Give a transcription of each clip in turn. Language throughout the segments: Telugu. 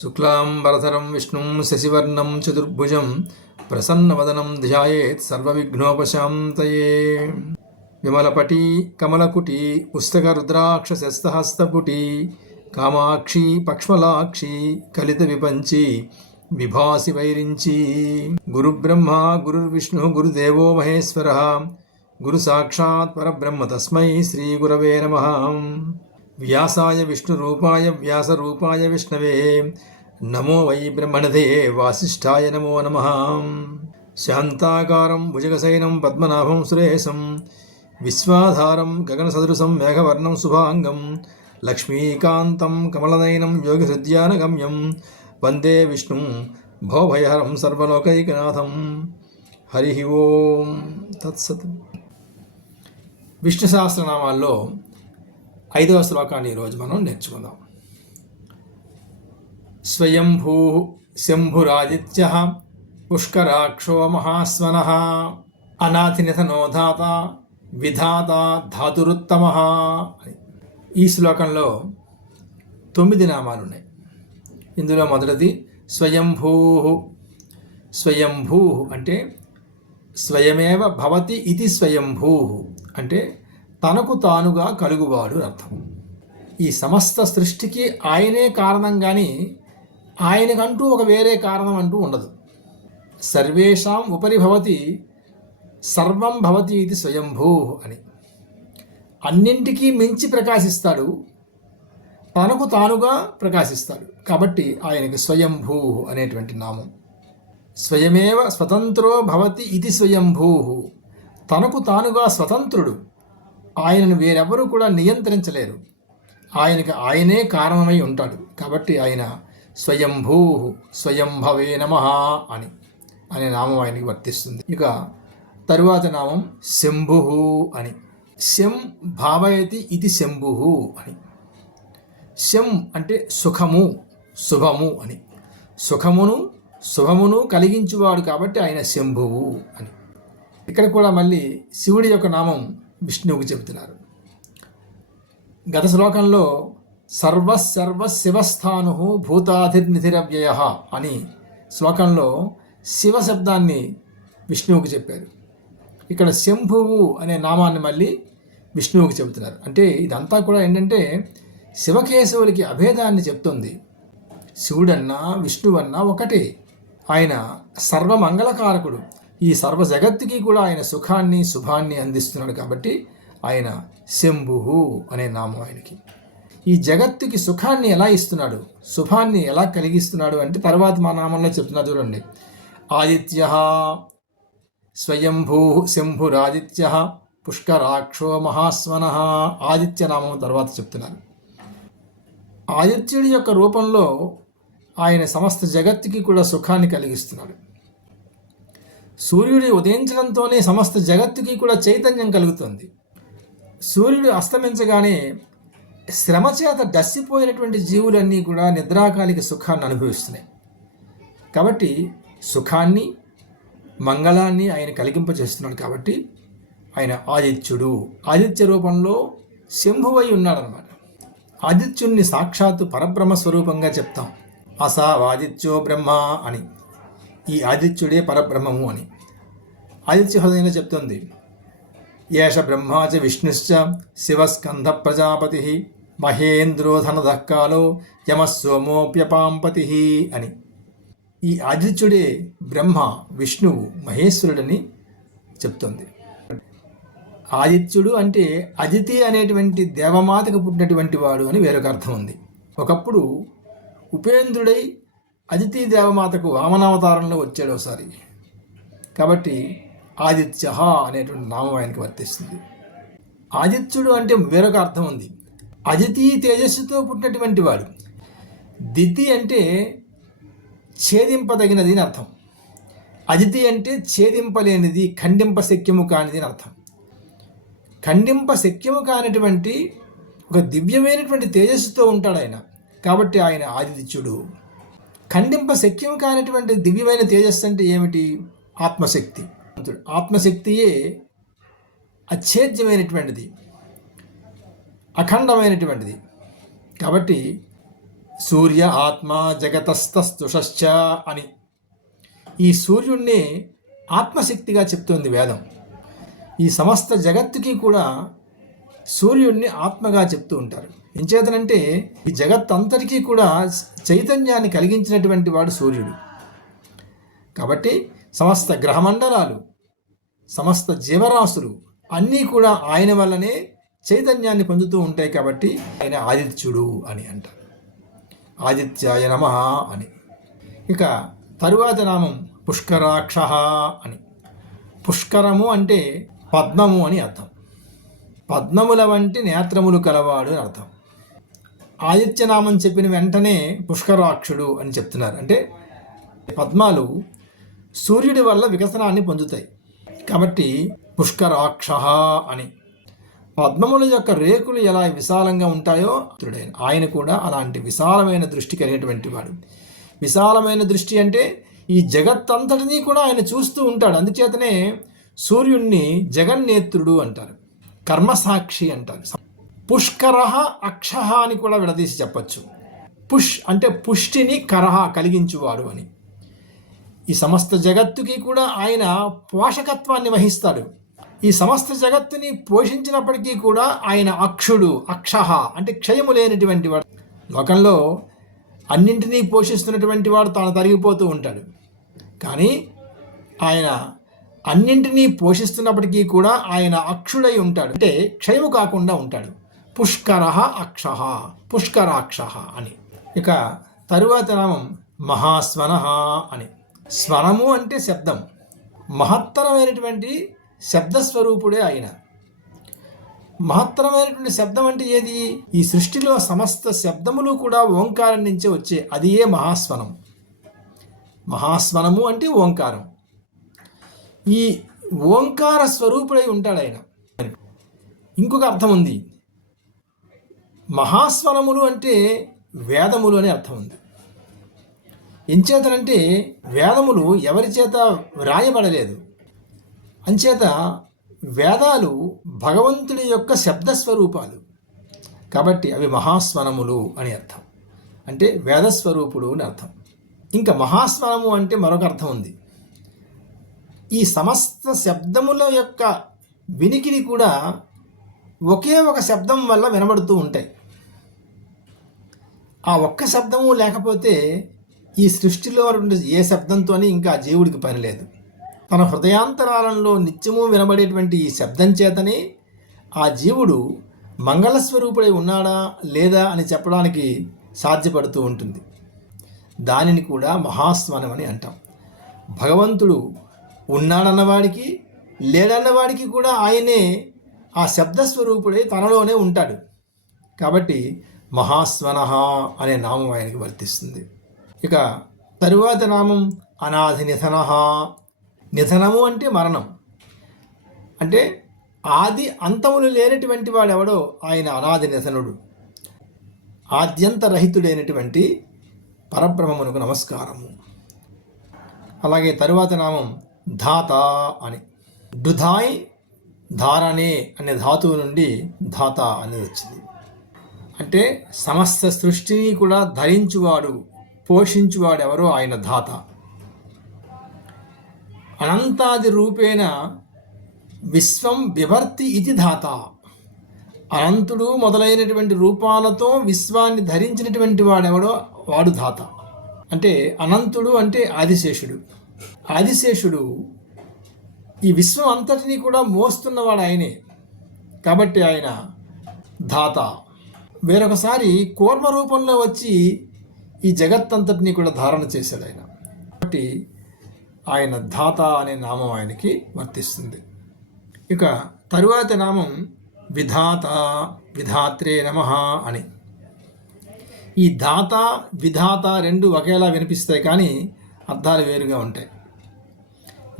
శుక్లాంబరధరం విష్ణుం శశివర్ణం చతుర్భుజం ప్రసన్నవదనం ధ్యాయేత్ సర్వవిఘ్నోపశాంతయే. విమలపటీ కమలకుటీ పుస్తకరుద్రాక్షసహస్తపుటీ కామాక్షి పక్ష్మలాక్షి కలిత విపంచి విభాసి వైరించి. గురుబ్రహ్మ గురుర్విష్ణు గురుదేవో మహేశ్వర గురు సాక్షాత్ పరబ్రహ్మ తస్మై శ్రీ గురవే నమః. వ్యాసాయ విష్ణురూపాయ వ్యాసరూపాయ విష్ణవే నమో వై బ్రహ్మణదే వాసిష్ఠాయ నమో నమః. శాంతాకారం భుజగశయనం పద్మనాభం సురేశం విశ్వాధారం గగనసదృశం మేఘవర్ణం శుభాంగం లక్ష్మీకాంతం కమలనయనం యోగిహృద్యానగమ్యం వందే విష్ణుం భవభయహరం సర్వలోకైకనాథం. హరి ఓం తత్సత్. విష్ణు సహస్రనామాల్లో 5వ శ్లోకాన్ని ఈరోజు మనం నేర్చుకుందాం. స్వయంభూ శంభురాదిత్య పుష్కరాక్షో మహాస్వనః అనాథినిధనోధాత విధాత ధాతురుత్తమ. ఈ శ్లోకంలో 9 నామాలు ఉన్నాయి. ఇందులో మొదటిది స్వయంభూ. స్వయంభూ అంటే స్వయమేవ భవతి ఇది స్వయంభూ అంటే తనకు తానుగా కలుగువాడు అర్థం. ఈ సమస్త సృష్టికి ఆయనే కారణం కానీ ఆయనకంటూ ఒక వేరే కారణం అంటూ ఉండదు. సర్వేషాం ఉపరి భవతి సర్వం భవతి ఇది స్వయంభూ అని. అన్నింటికీ మించి ప్రకాశిస్తాడు, తనకు తానుగా ప్రకాశిస్తాడు కాబట్టి ఆయనకి స్వయంభూ అనేటువంటి నామం. స్వయమేవ స్వతంత్రో భవతి ఇది స్వయంభూ. తనకు తానుగా స్వతంత్రుడు, ఆయనను వేరెవరూ కూడా నియంత్రించలేరు. ఆయనకి ఆయనే కారణమై ఉంటాడు కాబట్టి ఆయన స్వయంభూ స్వయంభవే నమః అనే నామం ఆయనకి వర్తిస్తుంది. ఇక తరువాత నామం శంభు అని. శం భావయతి ఇది శంభు అని. శం అంటే సుఖము శుభము అని. సుఖమును శుభమును కలిగించువాడు కాబట్టి ఆయన శంభువు అని. ఇక్కడ కూడా మళ్ళీ శివుడి యొక్క నామం విష్ణువుకి చెబుతున్నారు. గత శ్లోకంలో సర్వసర్వ శివస్థాను భూతాధిర్నిధిరవ్యయ అని శ్లోకంలో శివ శబ్దాన్ని విష్ణువుకి చెప్పారు. ఇక్కడ శంభువు అనే నామాన్ని మళ్ళీ విష్ణువుకి చెబుతున్నారు. అంటే ఇదంతా కూడా ఏంటంటే శివకేశవులకి అభేదాన్ని చెప్తుంది. శివుడన్నా విష్ణువన్నా ఒకటే. ఆయన సర్వమంగళకారకుడు. ఈ సర్వ జగత్తుకి కూడా ఆయన సుఖాన్ని శుభాన్ని అందిస్తున్నాడు కాబట్టి ఆయన శంభువు అనే నామం ఆయనకి. ఈ జగత్తుకి సుఖాన్ని ఎలా ఇస్తున్నాడు, శుభాన్ని ఎలా కలిగిస్తున్నాడు అంటే తర్వాత మా నామంలో చెప్తున్నారు చూడండి. ఆదిత్య స్వయంభూ శంభురాదిత్య పుష్కరాక్షో మహాస్వనః. ఆదిత్య నామం తర్వాత చెప్తున్నారు. ఆదిత్యుడి యొక్క రూపంలో ఆయన సమస్త జగత్తుకి కూడా సుఖాన్ని కలిగిస్తున్నాడు. సూర్యుడు ఉదయించడంతోనే సమస్త జగత్తుకి కూడా చైతన్యం కలుగుతుంది. సూర్యుడు అస్తమించగానే శ్రమ చేత డస్సిపోయినటువంటి జీవులన్నీ కూడా నిద్రాకాలిక సుఖాన్ని అనుభవిస్తున్నాయి. కాబట్టి సుఖాన్ని మంగళాన్ని ఆయన కలిగింపజేస్తున్నాడు కాబట్టి ఆయన ఆదిత్యుడు. ఆదిత్య రూపంలో శంభువై ఉన్నాడనమాట. ఆదిత్యుణ్ణి సాక్షాత్తు పరబ్రహ్మ స్వరూపంగా చెప్తాం. అసావాదిత్యో బ్రహ్మ అని. ఈ ఆదిత్యుడే పరబ్రహ్మము అని ఆదిత్య హృదయంలో చెప్తుంది. ఏష బ్రహ్మాచ విష్ణుశ్చ శివస్కంధ ప్రజాపతి మహేంద్రో ధనధక్కాలో యమస్సోమోప్యపాంపతి అని. ఈ ఆదిత్యుడే బ్రహ్మ విష్ణువు మహేశ్వరుడని చెప్తుంది. ఆదిత్యుడు అంటే అదితి అనేటువంటి దేవమాతకు పుట్టినటువంటి వాడు అని వేరొక అర్థం ఉంది. ఒకప్పుడు ఉపేంద్రుడై అదితి దేవమాతకు వామనావతారంలో వచ్చాడు ఒకసారి కాబట్టి ఆదిత్య అనేటువంటి నామం ఆయనకి వర్తిస్తుంది. ఆదిత్యుడు అంటే వేరొక అర్థం ఉంది. అదితి తేజస్సుతో పుట్టినటువంటి వాడు. దితి అంటే ఛేదింపదగినది అని అర్థం. అదితి అంటే ఛేదింపలేనిది, ఖండింపశక్యము కానిది అని అర్థం. ఖండింపశక్యము కానిటువంటి ఒక దివ్యమైనటువంటి తేజస్సుతో ఉంటాడు ఆయన కాబట్టి ఆయన ఆదిత్యుడు. ఖండింపశక్యం కానిటువంటి దివ్యమైన తేజస్సు అంటే ఏమిటి? ఆత్మశక్తి. ఆత్మశక్తియే అచ్ఛేద్యమైనటువంటిది, అఖండమైనటువంటిది. కాబట్టి సూర్య ఆత్మ జగతస్తస్తుషశ్చ అని ఈ సూర్యుణ్ణి ఆత్మశక్తిగా చెప్తోంది వేదం. ఈ సమస్త జగత్తుకి కూడా సూర్యుడిని ఆత్మగా చెప్తూ ఉంటారు. ఎంచేతనంటే ఈ జగత్ అంతటికీ కూడా చైతన్యాన్ని కలిగించినటువంటి వాడు సూర్యుడు. కాబట్టి సమస్త గ్రహమండలాలు, సమస్త జీవరాశులు అన్నీ కూడా ఆయన వల్లనే చైతన్యాన్ని పొందుతూ ఉంటాయి. కాబట్టి ఆయన ఆదిత్యుడు అని అంటారు. ఆదిత్యాయ నమః అని. ఇక తరువాత నామం పుష్కరాక్ష అని. పుష్కరము అంటే పద్మము అని అర్థం. పద్మముల వంటి నేత్రములు కలవాడు అని అర్థం. ఆదిత్యనామం చెప్పిన వెంటనే పుష్కరాక్షుడు అని చెప్తున్నారు. అంటే పద్మాలు సూర్యుడి వల్ల వికసనాన్ని పొందుతాయి కాబట్టి పుష్కరాక్ష అని. పద్మముల యొక్క రేకులు ఎలా విశాలంగా ఉంటాయో ఆయన కూడా అలాంటి విశాలమైన దృష్టి కలిగినటువంటి వాడు. విశాలమైన దృష్టి అంటే ఈ జగత్తంతటినీ కూడా ఆయన చూస్తూ ఉంటాడు. అందుచేతనే సూర్యుణ్ణి జగన్నేత్రుడు అంటారు, కర్మసాక్షి అంటారు. పుష్కరః అక్షః అని కూడా విడదీసి చెప్పచ్చు. పుష్ అంటే పుష్టిని, కరహ కలిగించువాడు అని. ఈ సమస్త జగత్తుకి కూడా ఆయన పోషకత్వాన్ని వహిస్తాడు. ఈ సమస్త జగత్తుని పోషించినప్పటికీ కూడా ఆయన అక్షుడు, అక్షః అంటే క్షయము లేనిటువంటి వాడు. లోకంలో అన్నింటినీ పోషిస్తున్నటువంటి వాడు తాను తరిగిపోతూ ఉంటాడు. కానీ ఆయన అన్నింటినీ పోషిస్తున్నప్పటికీ కూడా ఆయన అక్షుడై ఉంటాడు, అంటే క్షయము కాకుండా ఉంటాడు. పుష్కరః అక్షః, పుష్కరాక్షః అని. ఇక తరువాత నామం మహాస్వనః అని. స్వనము అంటే శబ్దం. మహత్తరమైనటువంటి శబ్దస్వరూపుడే ఆయన. మహత్తరమైనటువంటి శబ్దం అంటే ఏది? ఈ సృష్టిలో సమస్త శబ్దములు కూడా ఓంకారం నుంచే వచ్చే, అది ఏ మహాస్వనం. మహాస్వనము అంటే ఓంకారం. ఈ ఓంకార స్వరూపుడై ఉంటాడు ఆయన. ఇంకొక అర్థం ఉంది. మహాస్వనములు అంటే వేదములు అనే అర్థం ఉంది. ఎంచేతనంటే వేదములు ఎవరి చేత వ్రాయబడలేదు. అంచేత వేదాలు భగవంతుడి యొక్క శబ్దస్వరూపాలు కాబట్టి అవి మహాస్వనములు అని అర్థం. అంటే వేదస్వరూపుడు అని అర్థం. ఇంకా మహాస్వనము అంటే మరొక అర్థం ఉంది. ఈ సమస్త శబ్దముల యొక్క వినికిడి కూడా ఒకే ఒక శబ్దం వల్ల వినబడుతూ ఉంటాయి. ఆ ఒక్క శబ్దము లేకపోతే ఈ సృష్టిలో ఏ శబ్దంతోనే ఇంకా జీవుడికి పని లేదు. తన హృదయాంతరాలంలో నిత్యము వినబడేటువంటి ఈ శబ్దం చేతనే ఆ జీవుడు మంగళస్వరూపుడై ఉన్నాడా లేదా అని చెప్పడానికి సాధ్యపడుతూ ఉంటుంది. దానిని కూడా మహాస్వనం అని అంటాం. భగవంతుడు ఉన్నాడన్నవాడికి లేడన్నవాడికి కూడా ఆయనే ఆ శబ్దస్వరూపుడై తనలోనే ఉంటాడు. కాబట్టి మహాస్వనః అనే నామం ఆయనకి వర్తిస్తుంది. ఇక తరువాత నామం అనాది నిధనః. నిధనము అంటే మరణం. అంటే ఆది అంతములు లేనటువంటి వాడెవడో ఆయన అనాది నిధనుడు. ఆద్యంతరహితుడైనటువంటి పరబ్రహ్మమునకు నమస్కారము. అలాగే తరువాత నామం ధాత అని. డుధాయ్ ధారణే అనే ధాతువు నుండి ధాత అనేది వచ్చింది. అంటే సమస్త సృష్టిని కూడా ధరించువాడు, పోషించువాడు ఎవరో ఆయన ధాత. అనంతాది రూపేణ విశ్వం బిభర్తి ఇది ధాత. అనంతుడు మొదలైనటువంటి రూపాలతో విశ్వాన్ని ధరించినటువంటి వాడెవడో వాడు ధాత. అంటే అనంతుడు అంటే ఆదిశేషుడు. ఆదిశేషుడు ఈ విశ్వం అంతటినీ కూడా మోస్తున్నవాడు ఆయనే కాబట్టి ఆయన ధాత. వేరొకసారి కూర్మ రూపంలో వచ్చి ఈ జగత్తంతటినీ కూడా ధారణ చేశాడు ఆయన. కాబట్టి ఆయన ధాత అనే నామం ఆయనకి వర్తిస్తుంది. ఇక తరువాత నామం విధాత, విధాత్రే నమః అని. ఈ ధాత విధాత రెండు ఒకేలా వినిపిస్తాయి కానీ అర్థాలు వేరుగా ఉంటాయి.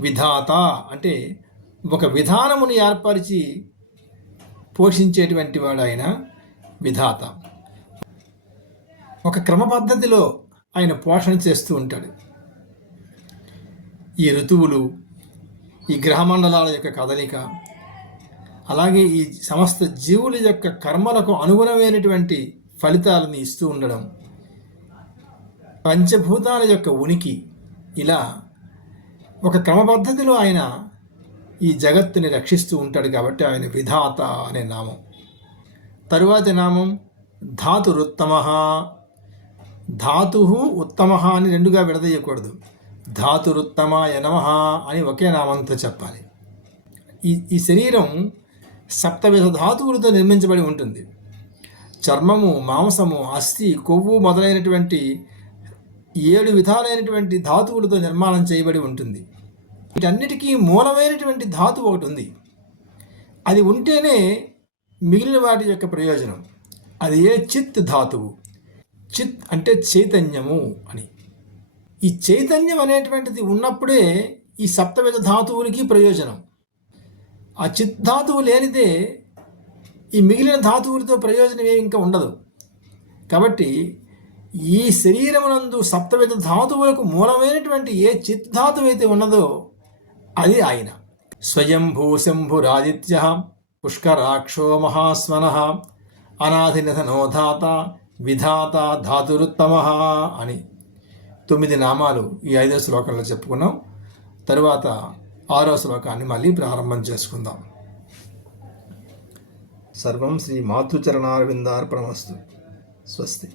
విధాత అంటే ఒక విధానమును ఏర్పరిచి పోషించేటువంటి వాడు ఆయన విధాత. ఒక క్రమ పద్ధతిలో ఆయన పోషణ చేస్తూ ఉంటాడు. ఈ ఋతువులు, ఈ గ్రహమండలాల యొక్క కదలిక, అలాగే ఈ సమస్త జీవుల యొక్క కర్మలకు అనుగుణమైనటువంటి ఫలితాలను ఇస్తూ ఉండడం, పంచభూతాల యొక్క ఉనికి, ఇలా ఒక క్రమపద్ధతిలో ఆయన ఈ జగత్తుని రక్షిస్తూ ఉంటాడు కాబట్టి ఆయన విధాత అనే నామం. తరువాతి నామం ధాతురుత్తమ. ధాతు ఉత్తమ అని రెండుగా విడదీయకూడదు. ధాతురుత్తమాయ నమః అని ఒకే నామంతో చెప్పాలి. ఈ శరీరం సప్తవిధ ధాతువులతో నిర్మించబడి ఉంటుంది. చర్మము, మాంసము, అస్థి, కొవ్వు మొదలైనటువంటి 7 విధాలైనటువంటి ధాతువులతో నిర్మాణం చేయబడి ఉంటుంది. వీటన్నిటికీ మూలమైనటువంటి ధాతువు ఒకటి ఉంది. అది ఉంటేనే మిగిలిన వాటి యొక్క ప్రయోజనం. అది ఏ చిత్ ధాతువు. చిత్ అంటే చైతన్యము అని. ఈ చైతన్యం అనేటువంటిది ఉన్నప్పుడే ఈ సప్తవిధ ధాతువులకి ప్రయోజనం. ఆ చిత్ ధాతువు లేనిదే ఈ మిగిలిన ధాతువులతో ప్రయోజనం ఏమి ఇంకా ఉండదు. కాబట్టి ఈ శరీరమునందు సప్తవిధ ధాతువులకు మూలమైనటువంటి ఏ చిత్ ధాతువు అయితే ఉన్నదో అది ఆయన. స్వయంభూ శంభురాదిత్య పుష్కరాక్షో మహాస్వన అనాధినిధనోధాత విధాత ధాతురుత్తమ అని 9 నామాలు ఈ 5వ శ్లోకంలో చెప్పుకున్నాం. తరువాత 6వ శ్లోకాన్ని మళ్ళీ ప్రారంభం చేసుకుందాం. సర్వం శ్రీ మాతృచరణారవిందార్పణమస్తు. స్వస్తి.